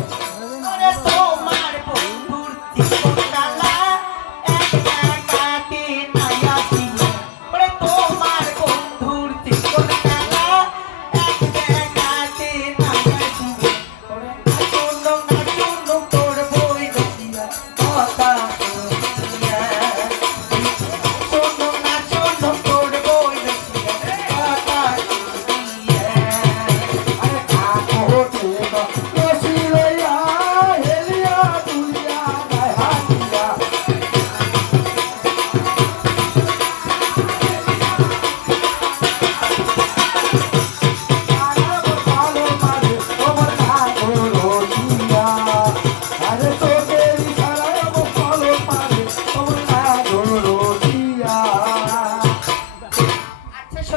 Thank you.